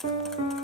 Thank you.